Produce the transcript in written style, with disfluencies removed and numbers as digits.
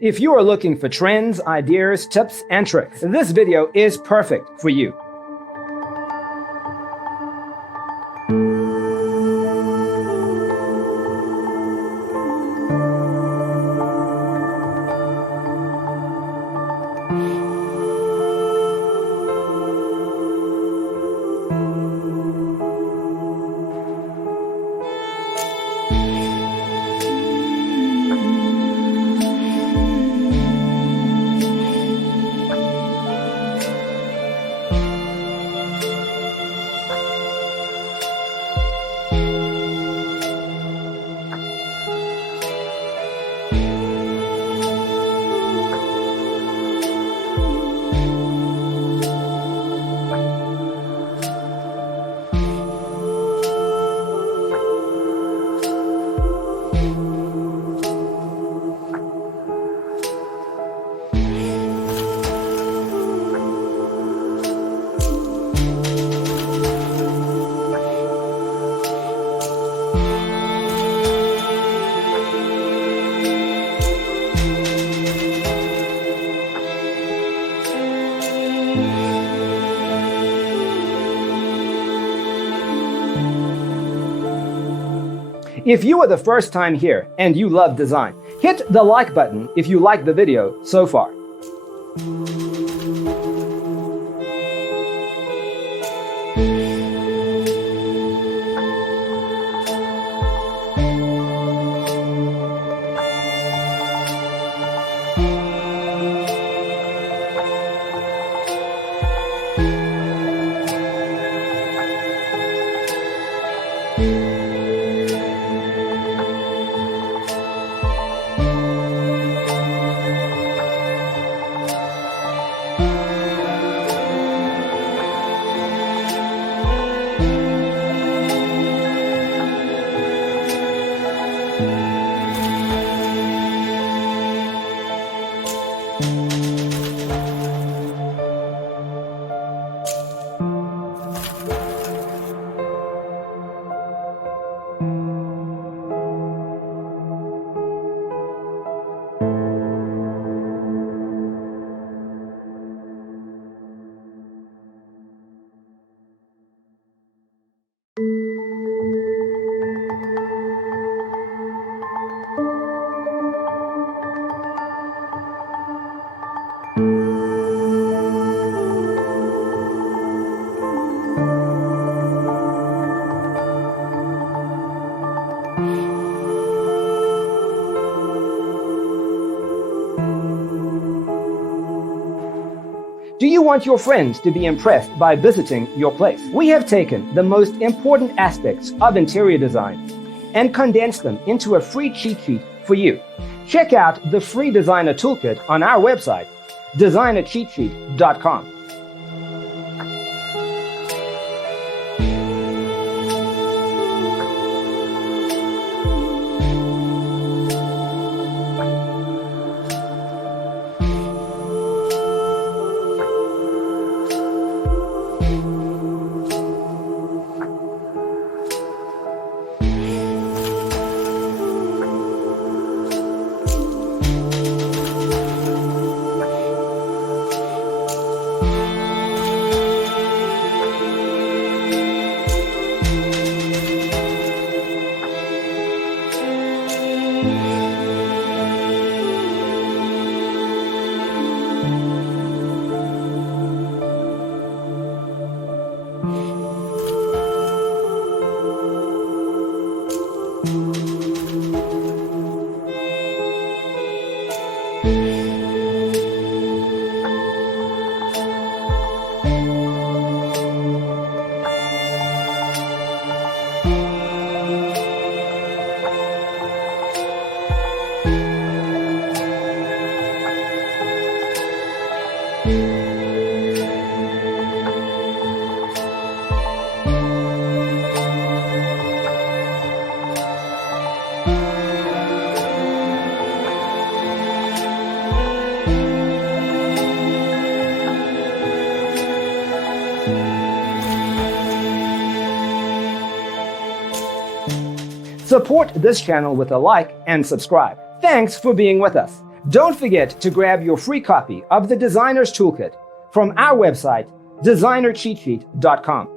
If you are looking for trends, ideas, tips, and tricks, this video is perfect for you. If you are the first time here and you love design, hit the like button if you like the video so far. Do you want your friends to be impressed by visiting your place? We have taken the most important aspects of interior design and condensed them into a free cheat sheet for you. Check out the free designer toolkit on our website, designercheatsheet.com. Support this channel with a like and subscribe. Thanks for being with us. Don't forget to grab your free copy of the Designer's Toolkit from our website, designercheatsheet.com.